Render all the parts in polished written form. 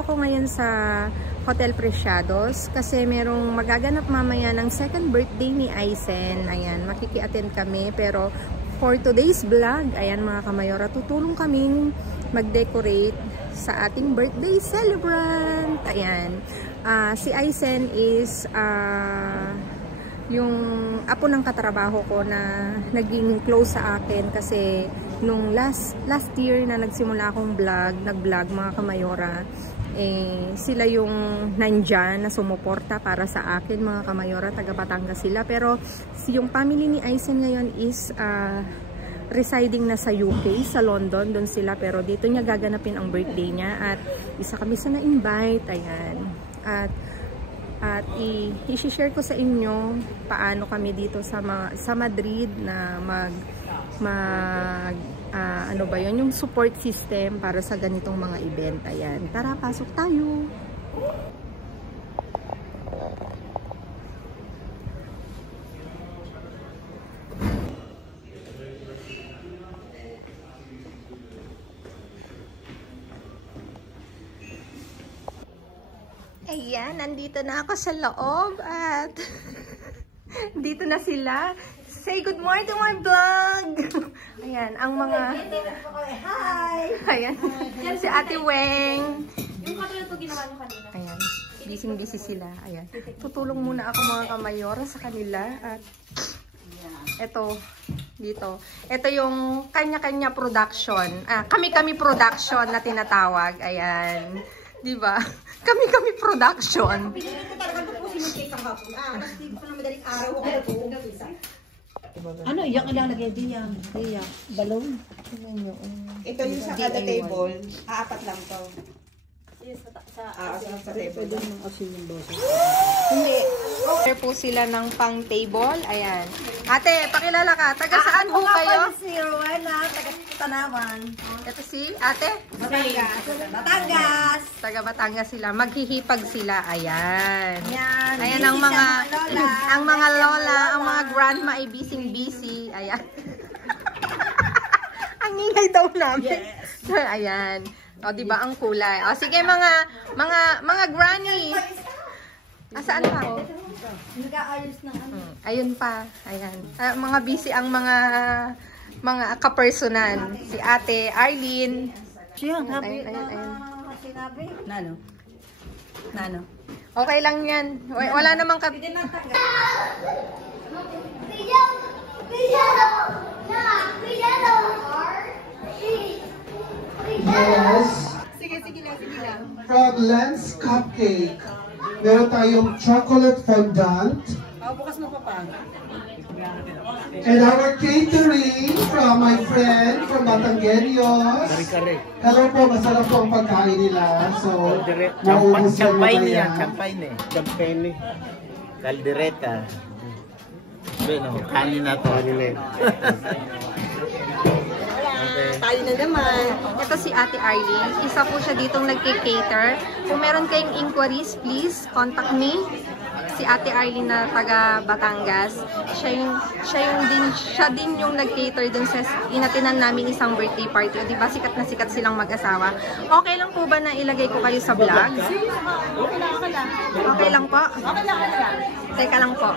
ako ngayon sa Hotel Preciados kasi merong magaganap mamaya ng second birthday ni Aisen. Ayan, makiki-attend kami. Pero for today's vlog, ayan mga kamayora, tutulong kaming mag-decorate sa ating birthday celebrant. Ayan. Si Aisen is yung apo ng katrabaho ko na naging close sa akin kasi nung last year na nagsimula akong nag-vlog mga kamayora, sila yung nandyan na sumuporta para sa akin mga kamayora, taga Batangas sila. Pero yung family ni Aisen ngayon is residing na sa UK, sa London, doon sila, pero dito niya gaganapin ang birthday niya at isa kami sa na-invite. Ayan. At i-share ko sa inyo paano kami dito sa Madrid na ano ba yun, yung support system para sa ganitong mga event. Ayan, tara, pasok tayo. Ayan, nandito na ako sa loob at dito na sila. Say good morning to my vlog! Ayan, ang mga... Hi! Ayan, si Ate Weng. Yung katulad po ginawa nyo kanina. Ayan, busy sila. Ayan, tutulong muna ako mga kamayora sa kanila. At eto, dito. Ito yung kanya-kanya production. Kami-kami production na tinatawag. Ayan. Diba? Kami-kami production. Pinili ko talaga ito po sinusik ang hapon. Kasi ko na madaling araw ako. Ano, iyak lang lagay diyan. Iyak. Balon. Ito yung sa kada table. Apat lang to. Sa table. Hindi. Order po sila ng pang table. Ayan. Ate, pakilala ka. Taga saan po kayo? Si Rowena, taga Tanawan. Ito si ate? Batangas. Taga Batangas sila. Maghihipag sila. Ayan. Yan. Ayan ang mga lola, ang mga grandma ay busy. Ayan. Ang ingay daw namin. Yes. Ayan. O, diba ang kulay? O, sige mga granny. Asaan pa? Nag-aayos na ano. Ayun pa. Ayan. Mga busy ang mga kapersonan. Si Ate Arlene. Siya, sabi ayun. Sinabi. Nano? Okay lang yan. Wala namang Yes. Sige lang. From Lance Cupcake, meron tayong chocolate fondant. Bukas mo pa pa. And our catering from my friend from Batangueros. Hello po, masarap po ang pagkain nila. So, maubos yan mamaya. Champagne. Caldereta. Bueno, kanin na to. Tayo na naman. Ito si Ate Arlene. Isa po siya ditong nagki-cater. Kung meron kayong inquiries, please contact me. Si Ate Arlene na taga Batangas. Siya din yung nag-cater dun sa inatinan namin isang birthday party. O diba sikat na sikat silang mag-asawa. Okay lang po ba na ilagay ko kayo sa vlog? Okay lang po? Teka lang po.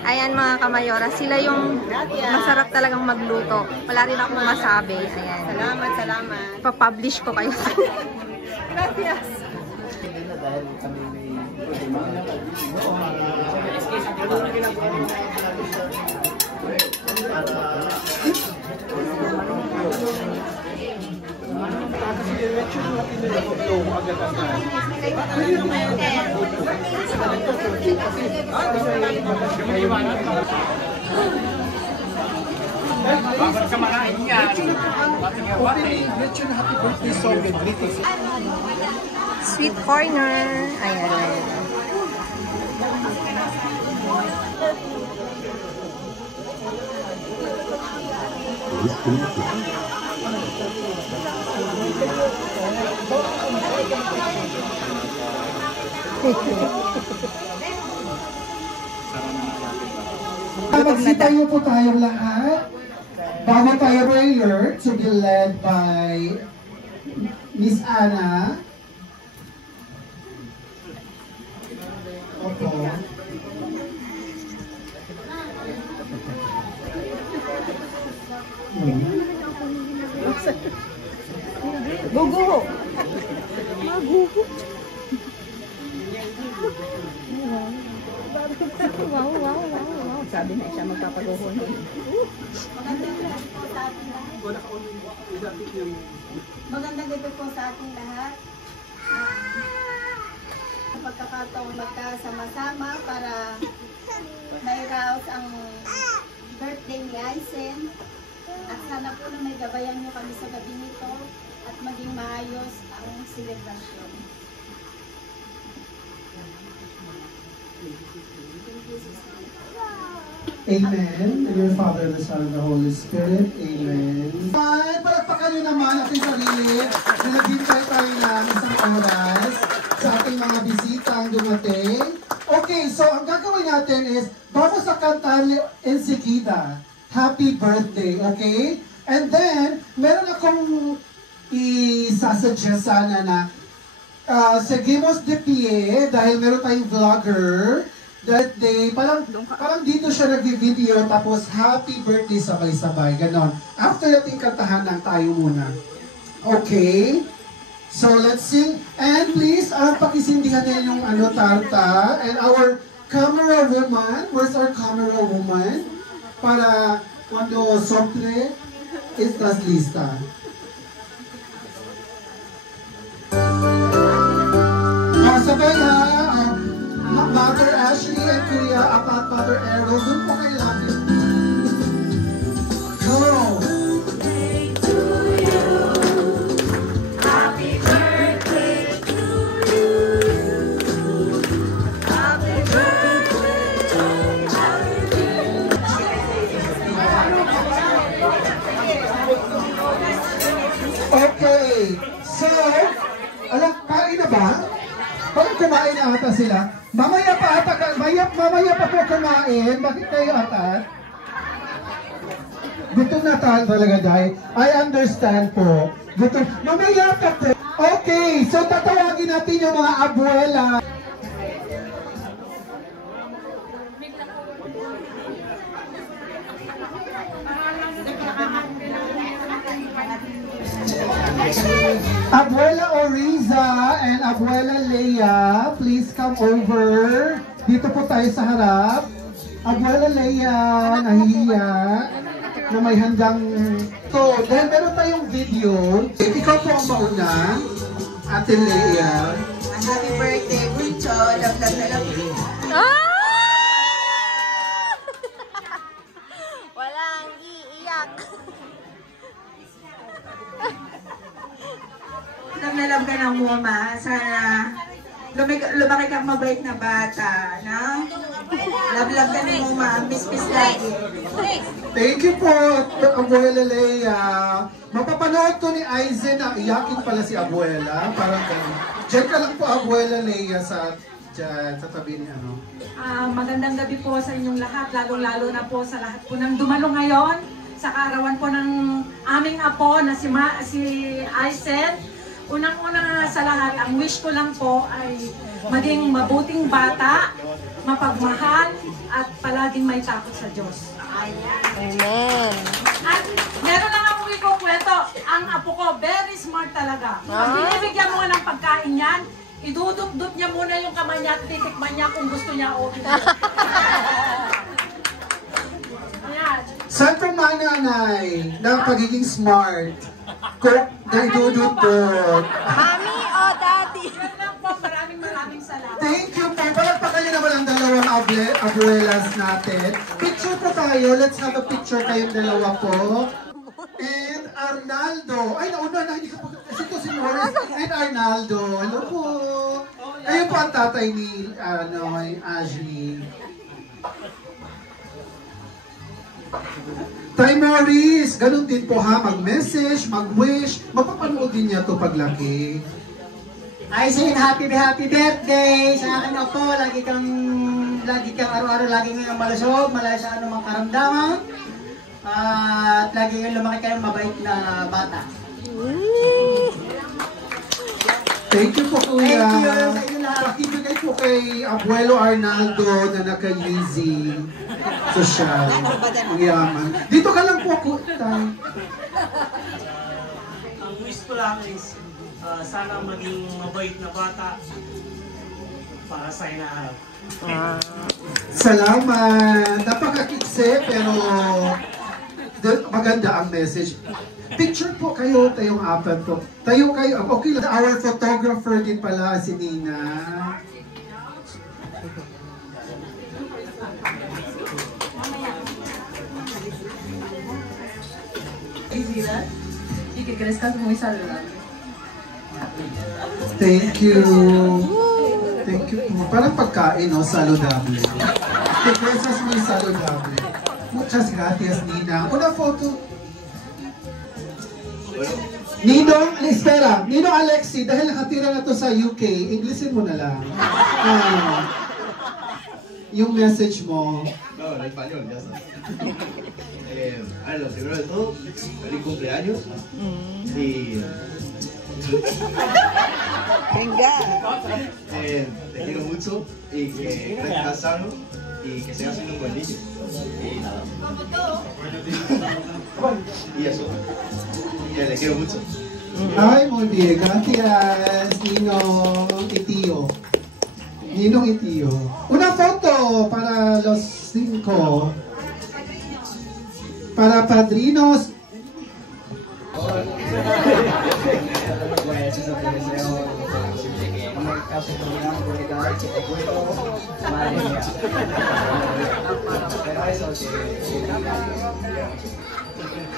Ayan mga kamayora. Sila yung masarap talagang magluto. Wala rin akong masabi. Ayan. Salamat. Pa-publish ko kayo. Gracias. Sweet corner. Ayan. Magsitayo po tayong lahat. Bago tayo prayer to be led by Miss Anna. Guguho. Magugo. Wow. Sabi na siya magpapaguho nun. Magandang gabi po sa ating lahat. Pagkakataong magkasama-sama para mairaos ang birthday ni Aizen. At sana po na may gabayan nyo kami sa gabi nito at maging maayos ang celebration. Amen. In your Father, the Son, and the Holy Spirit. Amen. Ay, palagpakan nyo naman ating sarili na naghintay tayo ng isang oras sa ating mga bisitang dumating. Okay, so ang gagawin natin is, vamos a cantar enseguida. Happy birthday, okay? And then, meron akong isasuggest sana na seguimos de pie dahil meron tayong vlogger that day, parang dito siya nag-video tapos happy birthday sabay-sabay, ganon. After natin kantahan lang tayo muna. Okay? So let's sing. And please, pakisindihan niya yung tarta. And our camera woman, where's our camera woman? Para cuando sopre, estás lista. Sabay ha, Mother Ashley and Kuya Apat, Mother Errol, dun po kayo lapit. Go! Happy birthday to you. Happy birthday to you. Okay, so, kain na ba? Parang kumain na ata sila. Mamaya pa po kumain. Bakit kayo atat? Gutom na tayo talaga, Day. I understand po. Gutom. Mamaya pa po. Okay, so tatawagin natin yung mga abuela. Abuela Oriza and Abuela Leia, please come over. Dito po tayo sa harap. Abuela Leia, nahihiya na may handang... So, then meron tayong video. Ikaw po ang mauna, Ate Leia. Happy birthday, Buncho. Love na love. Walang iiyak. Love ka ng mama. Sana lumaki kang mabait na bata, no? Love ka ni mama. Miss lagi. Thank you po, Abuela Leia. Mapapanood ko ni Aizen na iyakin pala si Abuela. Parang dyan ka lang po, Abuela Leia, sa tabi ni ano. Magandang gabi po sa inyong lahat, lalo-lalo na po sa lahat po ng dumalo ngayon sa kaarawan po ng aming apo na si Aizen. Unang-una sa lahat, ang wish ko lang po ay maging mabuting bata, mapagmahal, at palaging may takot sa Diyos. Amen. At meron lang akong ikukwento, ang apo ko, very smart talaga. Pag binibigyan mo nga ng pagkain yan, idudot-dot niya muna yung kamay niya at titikman niya kung gusto niya o hindi. Ayan. Saan po mananay ng pagiging smart? Kung naidudot-dot. Mami o daddy? Yun lang po, maraming salamat. Thank you po. Palagpakan niyo naman ang dalawang abuelas natin. Picture po tayo. Let's have a picture kayong dalawa po. And Arnaldo. Ay, nauna na. Hindi ka po. Kasi ito si Morris. And Arnaldo. Hello po. Ayun po ang tatay ni Ashley. Tay Morris, ganun din po ha, mag-message, mag-wish, mapapanood din niya to paglaki. Aizen, happy birthday sa akin po. Lagi kang araw-araw, lagi kang malusog, malaya sa anumang karamdaman. At lagi kang lumaki kayong mabait na bata. Thank you po, Kuya. Thank you sa inyo lahat. Pakibigay po kay Abuelo Arnaldo na naka-Yeezy. Social. Ang yaman. Dito ka lang po ako, tay. Ang wish ko lang is sana maging mabait na bata para sa inaharap. Salamat. Napakakitse pero maganda ang message. Picture po kayo, tayong apat po. Tayo kayo, okay lang. Our photographer din pala, si Nina. Thank you. Thank you po. Parang pagkain, no? Saludable. The princess may saludable. Muchas gracias, Nina. Una photo. Ninong, espera, Ninong Alexi, dahil nakatira na to sa UK, Englishin mo na lang. Yung message mo. No, en español, ya sabes. A ver, lo primero de todo, feliz cumpleaños. Y... Venga. Te quiero mucho y que crezcas sano y que sigas siendo un buen niño. Y nada. Y eso. Y le quiero mucho. Ay, muy bien. Gracias, Ninong Itio. Ninong Itio. Una foto para los 5. Para padrinos.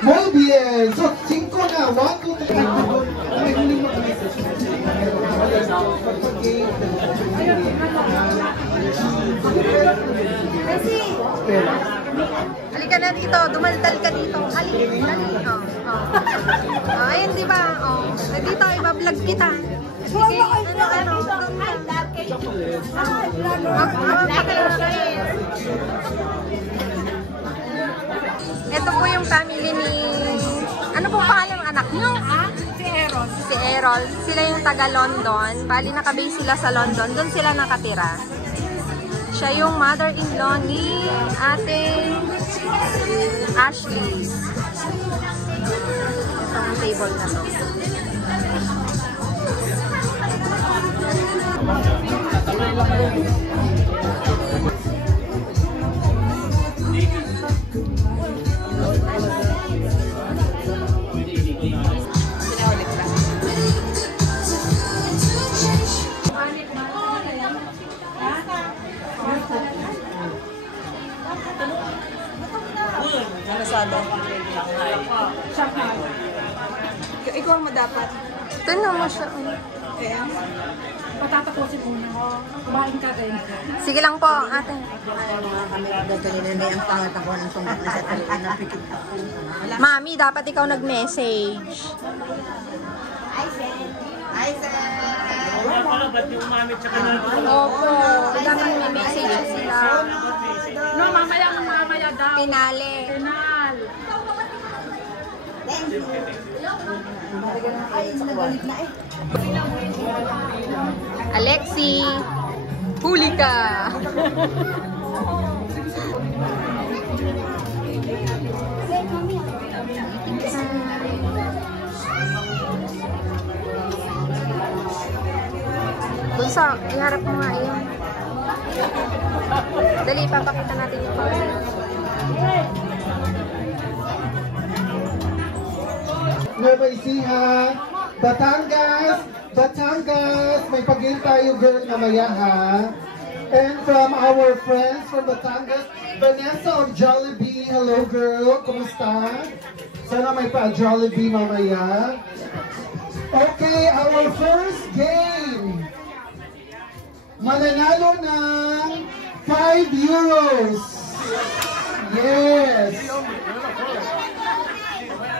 Muy bien. So, 5 na. 1, 2, 3. Halika na dito, dumaldal ka dito. Halika, dali. Ayun, di ba? Dito, iba-vlog kita. Sige, ano. Ito po yung family ni... Ano pong pangalan ng anak nyo? Si Errol. Si Errol. Sila yung taga-London. Bali, nakabase sila sa London. Doon sila nakatira. Siya yung mother-in-law ni Ate Ashley. Itong table na to. Ikaw ang madapat. Tignan mo siya. Patatapusin muna ko. Kumain ka rin. Sige lang po, ate. Mami, dapat ikaw nag-message. Wala ba't yung mami tsaka na? Opo, dapat may message sila. No, mamaya daw. Pinale. Final. Alexi, huli ka! Bunso, iharap mo nga yun. Dali, papakita natin yung pause. Nueva Ecija, Batangas, may pag-game tayo girl mamaya ha. And from our friends from Batangas, Vanessa of Jollibee, hello girl, kumusta? Sana may pa-Jollibee mamaya. Okay, our first game. Mananalo ng 5 euros. Yes.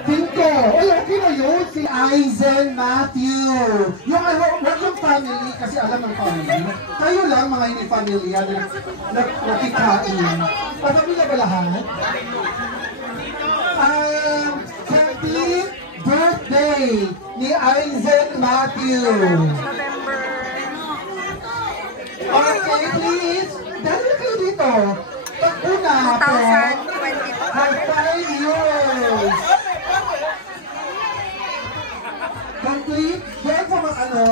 Pinto. Ay, okay na yun. Si Aizen Matthew. Yung family, kasi alam ng family. Tayo lang, mga hindi pamilya na nakikain. Pamilya ba lahat? Happy birthday ni Aizen Matthew. Okay, please. Dahil kayo dito. Pag-una po. 2024. High 5 years. Complete. Yan po mga ano.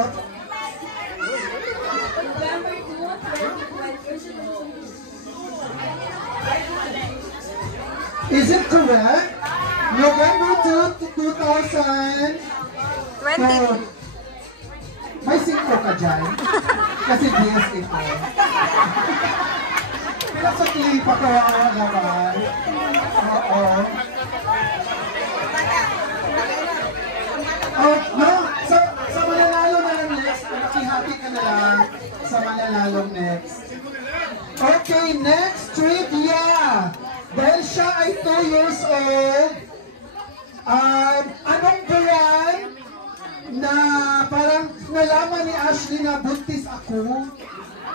Is it correct? November 2, 2000. 20. May 5 ka dyan. Kasi DS ito. Pero sa klipa kawawa naman. Oo. Oh, no. Sa mananalo na lang next. Makihappy ka na lang sa mananalo next. Okay, next trivia. Dahil siya ay 2 years old, anong buwan na parang nalaman ni Ashley na buntis ako?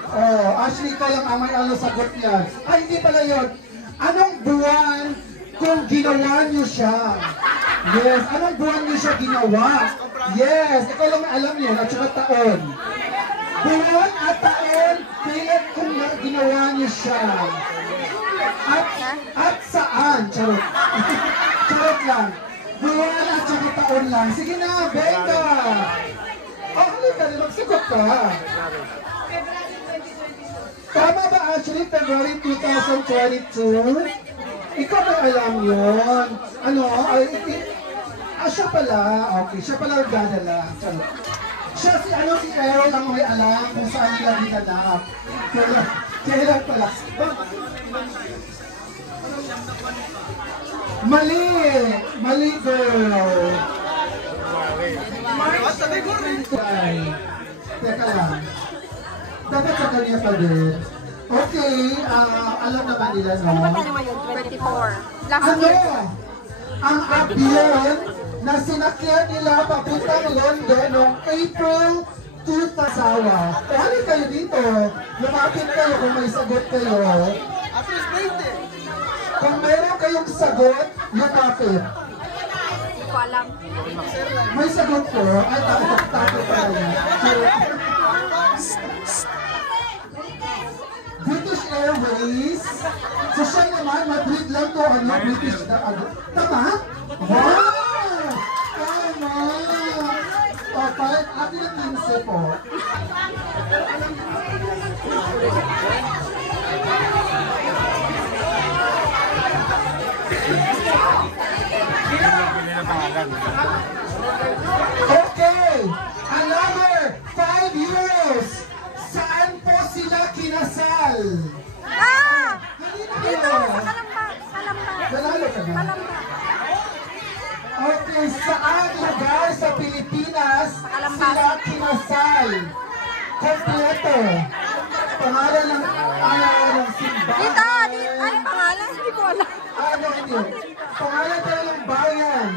Oh, Ashley, ikaw lang ang may sagot niya. Ay, hindi pala yun. Anong buwan kung ginawa niyo siya? Yes, anong buwan niyo siya ginawa? Yes, ikaw lang alam yun, at saka taon. Buwan at taon, kailan kung ginawa niyo siya? At saan? Charot. Charot lang. Buwan at saka taon lang. Sige na, Benga! Oh, halika na, magsagot ka. Tama ba, Ashley? February 2022? Ikaw ba alam yun? Ano? Siya pala. Okay, siya pala ang dadala. Siya si Errol ang may alam kung saan nila dinanap. Kailan pala? Mali! Mali, girl! Teka lang. Dapat sa kanya pa din. Okay, alam naman nila, no? 24. Last Ano? year. Ang avion na sinakyan nila papuntang London noong April 2000. Hali kayo dito. Lumapit kayo kung may sagot kayo. Kung meron kayong sagot, lumapit. Hindi ko alam. May sagot ko. Ay, tapos tayo. British Airways. So siya naman, Madrid lang to. Ano, British na ano. Tama? Wow! Tama! Parang atin ang 15 po. Okay! Another 5 euros! Saan po sila kinasal? Dito! Sa Kalamba! Kalamba! Dalalo ka na? Kalamba! Okay, saan lugar sa Pilipinas sila kinasal? Kompleto. Pangalan ng simbahan. Dito! Ay, pangalan? Hindi ko alam. Ano ito? Pangalan tayo ng bayan.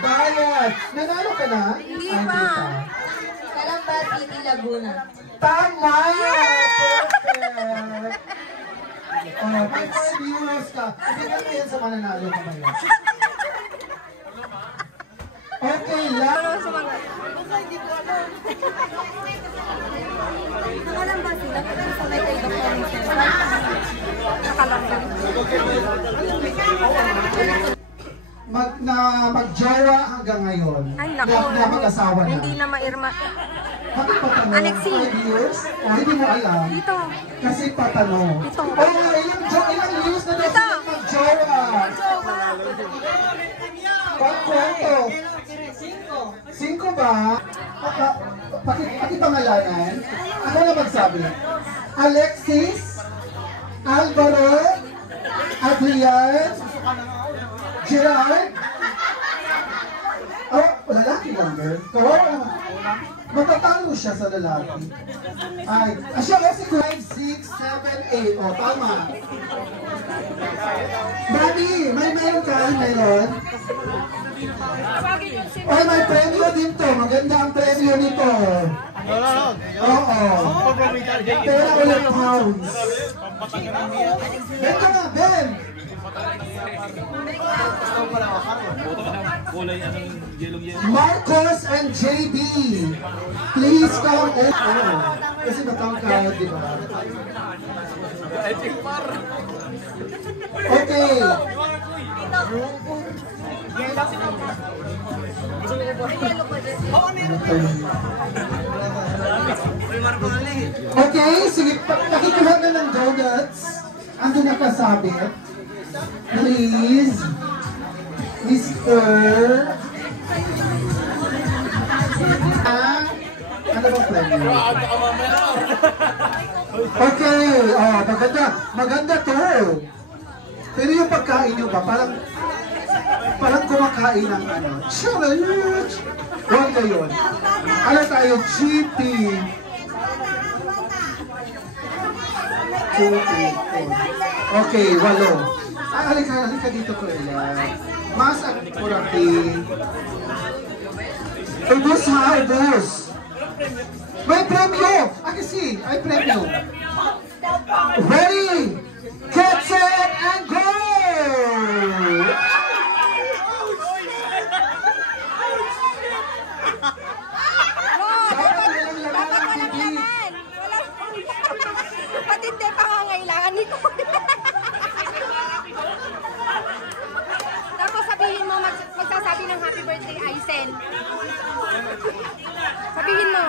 Bayan. Nanalo ka na? Hindi pa. Kalamba, City, Laguna. Tama! Perfect! Oh, may 5 euros ka. Ibigay mo yan sa mananalo mamaya. Okay, last. Nakalamba sila. Sa may kayo Nakalamba. Magjowa hanggang ngayon. Ay, naku. Na mag-asawa na. Hindi na mairma. Bakit patanong? Alexi. 5 years? O, hindi mo alam. Dito. Kasi patanong. Dito. Oh, ilang years na daw sila magjowa? 5 ba? Pakipangalanan? Ako na magsabi. Alexis, Alvaro, Adrian, Gerard. Oh, lalaki lang, girl. Kawawa naman. Matatalo siya sa lalaki. Ay, siya kasi 5, 6, 7, 8. O, tama. Daddy, meron ka? Meron? Ay, may premyo din to. Maganda ang premyo nito. Oo. Pera ulit pounds. Ben ka na, Ben! Marcos and JB, please come over. Kasi matangkad, di ba? Okay. Okay, sige, pakikuha na ng donuts. Ando nakasabit. Please. Mr. Ano ba plan niyo? Okay, maganda. Maganda to. Pero yung pagkain nyo ba, parang kumakain ng ano. Challenge! Huwag na yun. Ano tayo? GP. Okay, 8. Halika dito ko Mas at kurati. Ubus ha, ubus. May premyo! Kasi, may premyo. Ready, get set, and go! Patindi pa nga ngailangan nito. Tapos sabihin mo, magsasabi ng happy birthday, Aisen. Sabihin mo.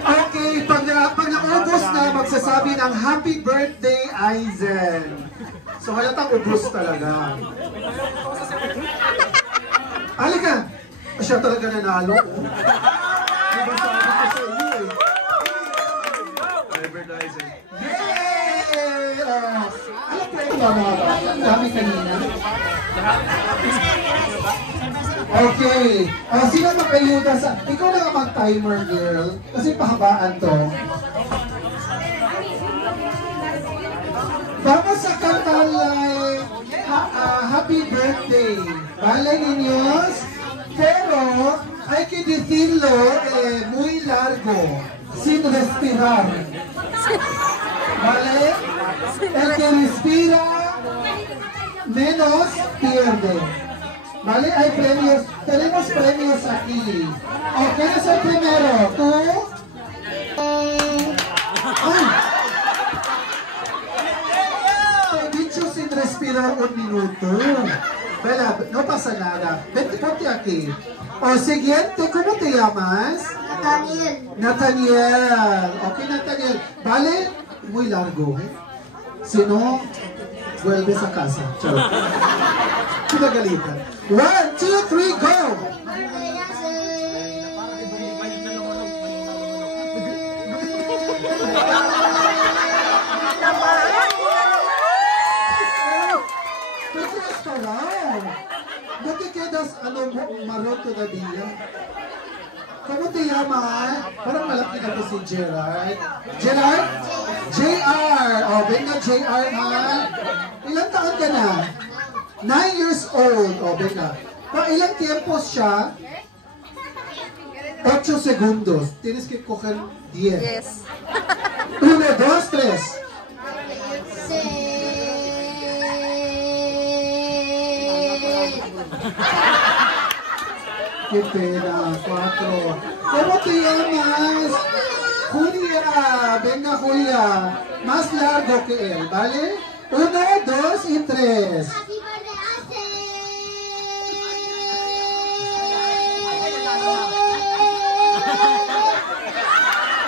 Okay, pag naubos na, magsasabi ng happy birthday, Aizen. So, halatang ubos talaga. Halika! Siya talaga nanalo. Diba sabi ko sa iyo eh. Happy birthday, Aizen. Yay! Alam ko yung mga bata. Ang dami kanina. Okay. Sino mag-ayuda sa... Ikaw na nga mag-timer, girl. Kasi pahabaan to. Vamos sa kantalay happy birthday. Balay niños. Pero hay que decirlo muy largo. Sin respirar. ¿Vale? El que respira menos pierde. Vale, hay premios. Tenemos premios aquí. ¿Quién es el primero? ¿Tú? ¡Ay! Te he dicho sin respirar 1 minuto. Vela, no pasa nada. Vente, ponte aquí. Siguiente, ¿cómo te llamas? Nathaniel. Nathaniel. Ok, Nathaniel. Vale, muy largo, ¿eh? Si no, vuelves a casa. Chao. Pinagalitan. 1, 2, 3, go! ¿No te quedas marrón todavía? ¿Cómo te llamas? Parang malaki na to si Gerard. Gerard? JR! Venga JR ha? Ilang taon ka na? 9 years old. Venga. Ilang tiempos siya? 8 segundos. Tienes que coger 10. Yes. 1, 2, 3. Qué pena. 4. ¿Cómo te llamas? Julia. Venga, Julia. Más largo que él, ¿vale? 1, 2 y 3.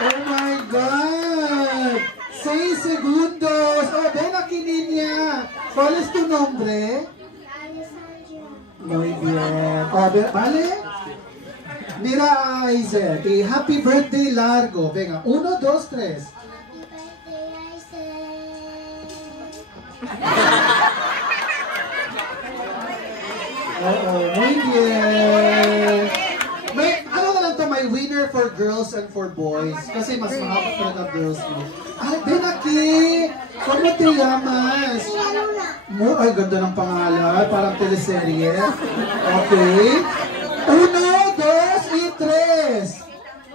Oh my God! 6 segundos. Ven aquí, niña. ¿Cuál es tu nombre? Muy bien. ¿Vale? Mira a Aizen. Y happy birthday largo. Venga, 1, 2, 3. Muy bien. May winner for girls and for boys. Kasi mas mahaba talaga girls mo. Ven aquí! ¿Cómo te llamas? Ay, ganda ng pangalan. Parang teleserye. Okay. 1, 2, y 3.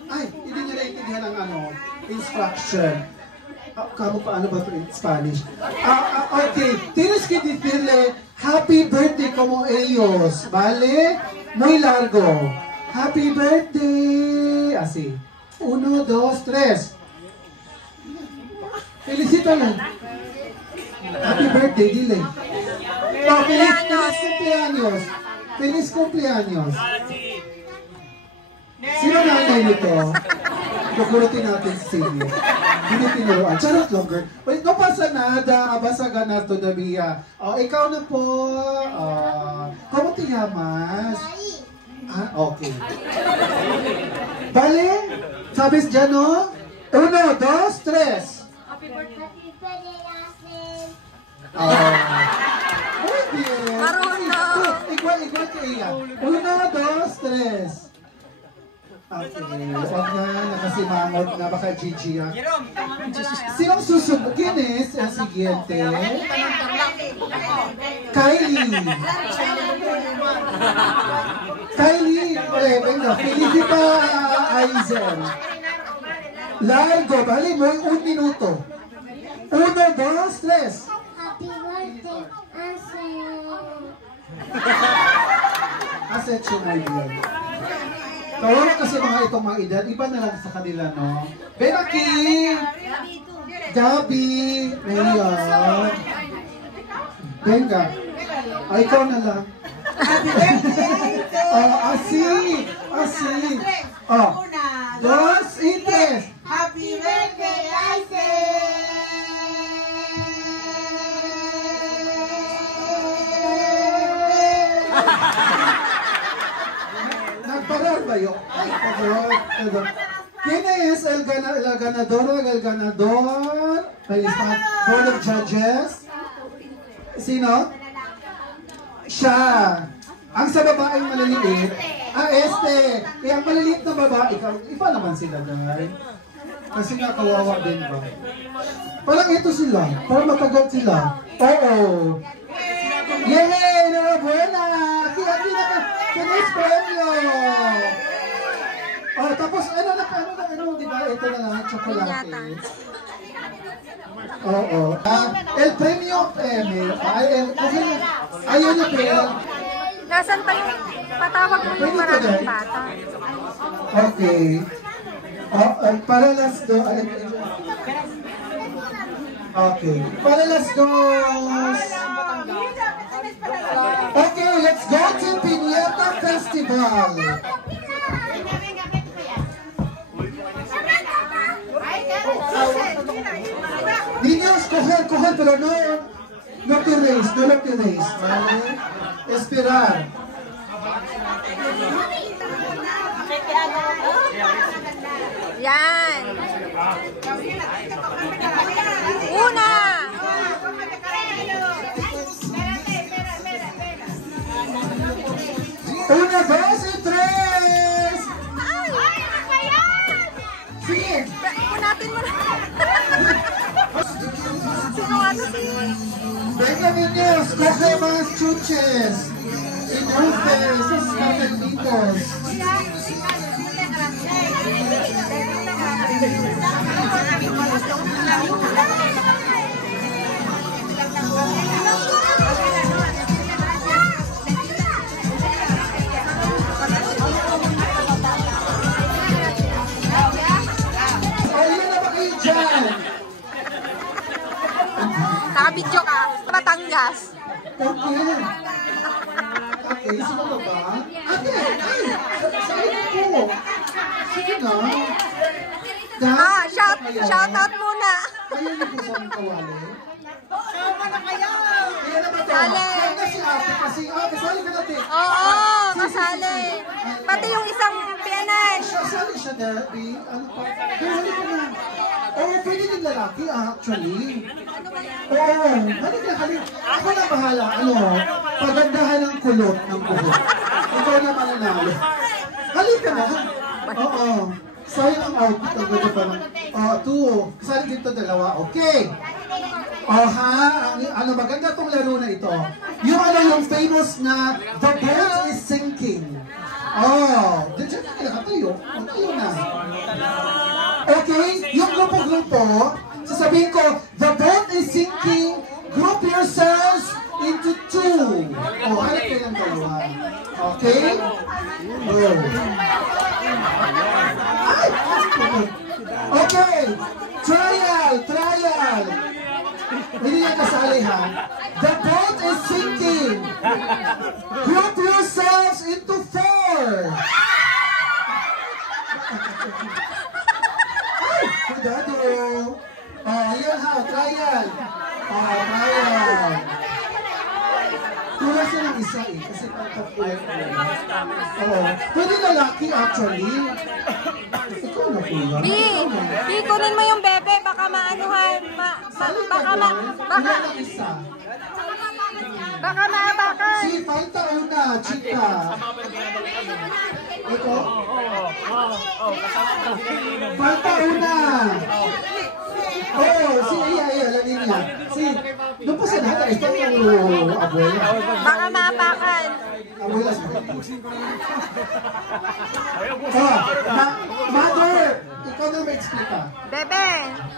Ay, hindi niya naintindihan ang instruction. Paano ba ito in Spanish? Okay. Tienes que decirle happy birthday como ellos. ¿Vale? Muy largo. Happy birthday! Así. 1, 2, 3. Felicito lang. Happy birthday, dile. Oh, feliz cumpleaños. Feliz cumpleaños. Sino nanay nito? Kukurutin natin si Silvia. Hindi tinuruan. Charot lang, girl. Wait, no pasa nada. Basa ganato na biya. Oh, ikaw na po. ¿Cómo te llamas? Ah, okay. Vale? ¿Sabes ya, no? 1, 2, 3. Happy birthday, Asen. Muy bien. Igual que ella. 1, 2, 3. Okay. Huwag na, nakasimangot na baka Gigi. Sinong susunod? ¿Quién es el siguiente? Kylie. Kylie, venga, felicita a Aizen. Largo, vale, muy 1 minuto. 1, 2, 3. Happy birthday, Asen. Aset siya na yun. Kawawa kasi mga itong mga edad, iba na lang sa kanila, no? Benaki! Gabi! Ayan. Benga. Ay, ikaw na lang. Happy birthday! Asi! Oh, 1, 2, 3. Happy birthday, Aisen! Nagparar ba yun? Ay, pagod. ¿Quién es el ganador? Board of Judges? Sino? Siya. Ang sa babaeng maliliit, eh, ang maliliit na babae, iba naman sila dahil. Kasi nga kawawa din ba? Parang ito sila, parang matagal sila. Oo. Yay! Enhorabuena! Feliz premio! Oh, tapos ano, di ba? Ito na lang, chocolate. Oo. El premio ayun na pera. Nasaan pa yung patawag mo yung maraming bata? Okay. Para las dos. Okay. Para las dos. Okay, let's go to Piñata Festival. Niños, coger, pero no te reís, ¿vale? Esperar. Yan. Una. 1, 2, y 3. Sige. Unatin mo na. Sino nga ito si? Venga, niños, coge más chuches. Y dulces, esos papelitos. Nakabidyo ka. Batangas. Okay. Okay, sino ba ba? Ate, ay! Sa'yo ko. Sige na. Shout out muna. Ayaw niyo po sa kawali? Sama na kayo! Ayan na ba ito? Sali. Ganda si ate kasi. Kasali ka natin. Oo, kasali. Pati yung isang PNN. Kasali siya, Derby. Ano pa? Kaya hali ka na. Oo, pwede din lalaki actually. Oo, hali. Ako na bahala. Pagandahan ang kulot ng buhok. Ikaw na mananalo. Hali ka na. Oo. Sayang ang outfit. Ang ganda pa lang. 2. Kasali dito 2. Okay. Maganda tong laro na ito. Yung famous na The Boat is Sinking. Diyan na nakatayo. Tayo na. Okay, yung grupo-grupo, sasabihin ko, the boat is sinking, group yourselves into 2. Hanap kayo ng dalawa. Okay? Go. Okay. Trial. Hindi yan kasali ha. The boat is sinking. Group yourselves into 4. Ay, cuidado. Ayan ha, trial. Trial. Tulas na ng isa eh, kasi pagpapayag ko. Pwede na lucky actually. Ikaw na kuya. B, kunin mo yung bebe, baka maanuhan, baka maabakan. Si falta una, chika. Ito? Falta una. Si Iya, lanin niya. Doon pa sa lahat, ito yung abuela. Baka maabakan. Abuela sa Mother, ikaw na mag-explica. Bebe.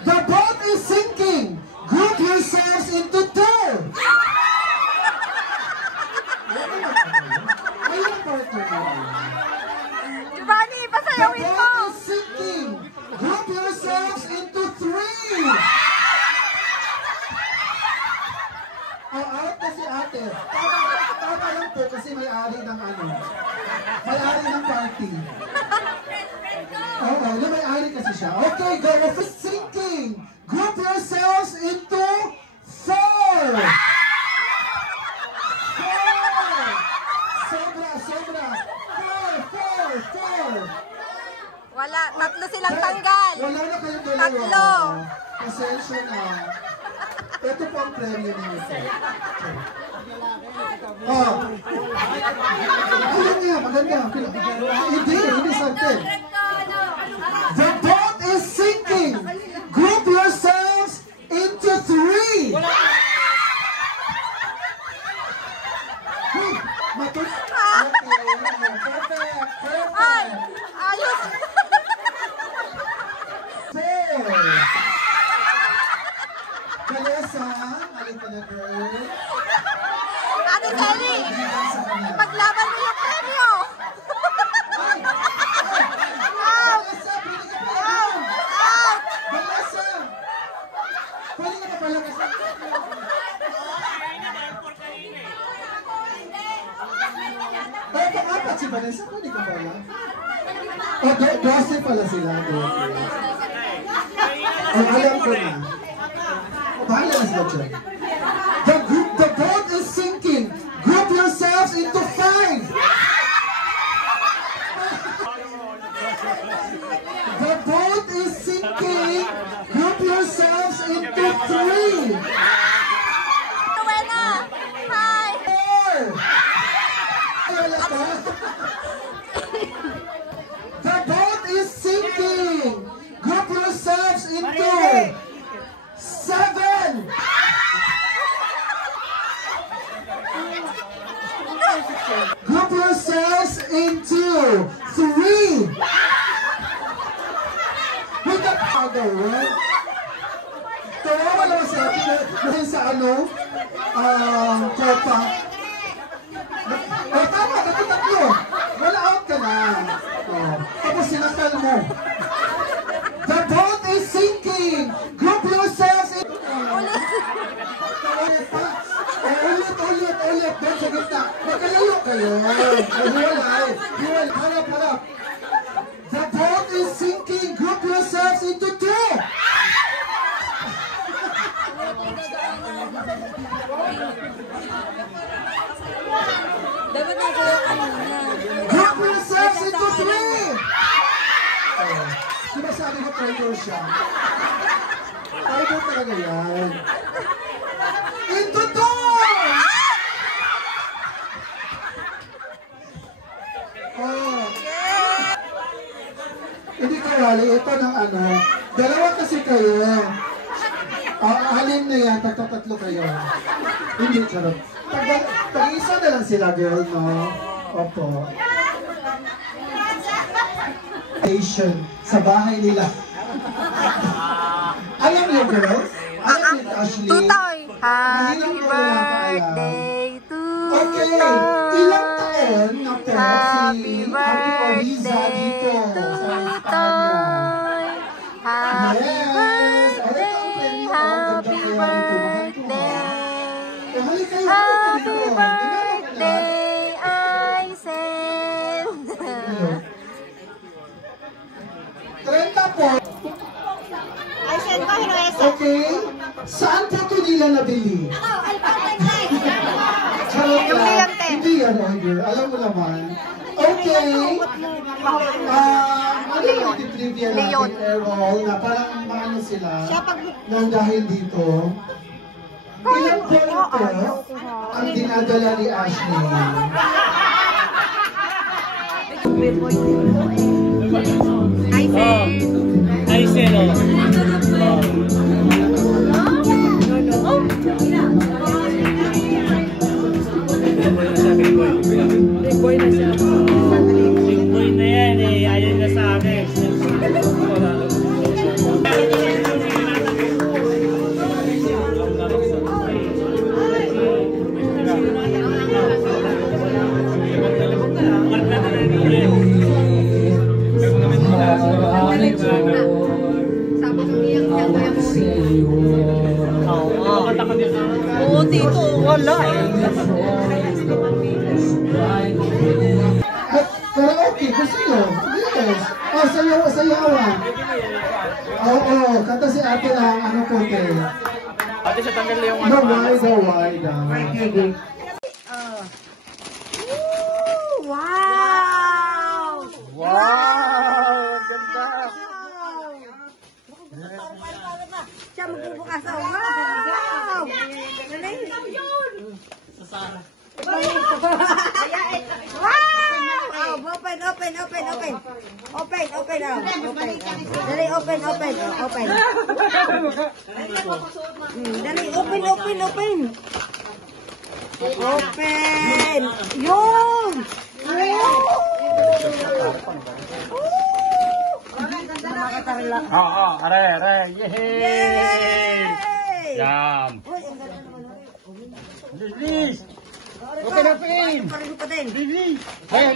The boat is sinking. Group yourselves into 2. Ayun ang partner mo. Giovanni, pasayawin mo. The boat is sinking. Group yourselves into 3. Out na si ate. Tama lang po kasi may-ari ng ano. May-ari ng party. May-ari kasi siya. Okay, go. It's sinking. Group yourselves into 4. Sobra. 4. Wala, 3 silang tanggal. Wala na kayong dalawa. 3. Pasensya na. Ito po ang premyo ninyo. Ayun nga, maganda. Hindi something. The boat is sinking. Group yourselves into 3. Ay, ayos. 4. Kalesa, halika na girl. Ate Kelly, paglaban mo yung premyo. Kalesa! Pwede ka na pala kasi. Pang-apat si Vanessa, pwede ka pala. 12 pala sila. Alam ko na. The boat is sinking. Group yourselves into 5. The boat is sinking. Group yourselves into 3. Hi. 4. The boat is sinking. Group yourselves into 7. Group yourselves into 3. With the other one. Tawa lang sa atin sa ano? Copa. Tama, tatlo. Wala out ka na. Tapos sinakal mo. The boat is sinking. Group yourselves in... Ulit. Doon sa gitna. Magkalayo kayo. Hiwalay. Harap. The boat is sinking. Group yourselves into 2. Dapat nagawa ka muna. Group yourselves into 3. Diba sabi ko traitor siya? Traitor talaga yan. Into 2! Hindi ka wali. Ito ng ano. Dalawa kasi kayo. Alin na yan. Tatlo kayo. Hindi, charot. Tag-isa na lang sila, girl, no? Opo. Sa bahay nila. Alam niyo, girls? Alam niyo, Ashley? Tutoy! Happy birthday to Okay, ilang taon na Happy birthday to Toy. Happy birthday, happy birthday. Happy birthday, Aisen. 30 po. Aisen ko, Hinuesa. Okay. Saan po ito nila nabili? Charot lang. Hindi yan, order. Alam mo naman. Okay. Ano yung trivia natin, Errol, na parang maano sila nang dahil dito. Ilang po ito ang dinadala ni Ashley? Aisen, Big boy na yan eh, ayaw na sa akin. Oo, dito. Wala eh. Karaoke, gusto nyo? Yes. Oh, sayawan. Oo, kanta si ate ng ano po, te. Ate, sa tanggal yung No, why. Wow! Wow! Ganda! Siya magbubukas. Wow! Wow! Open. Dali, open. Dali, open. Open! Yun! Are. Yay! Jam! Release! Open! Release! Open!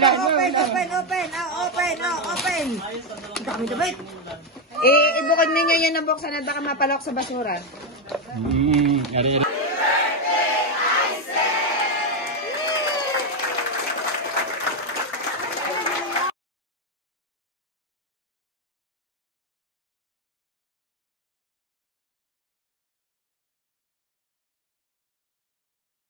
Dami damit. Ibukod ninyo yun ang buksan at baka mapalok sa basura. Are.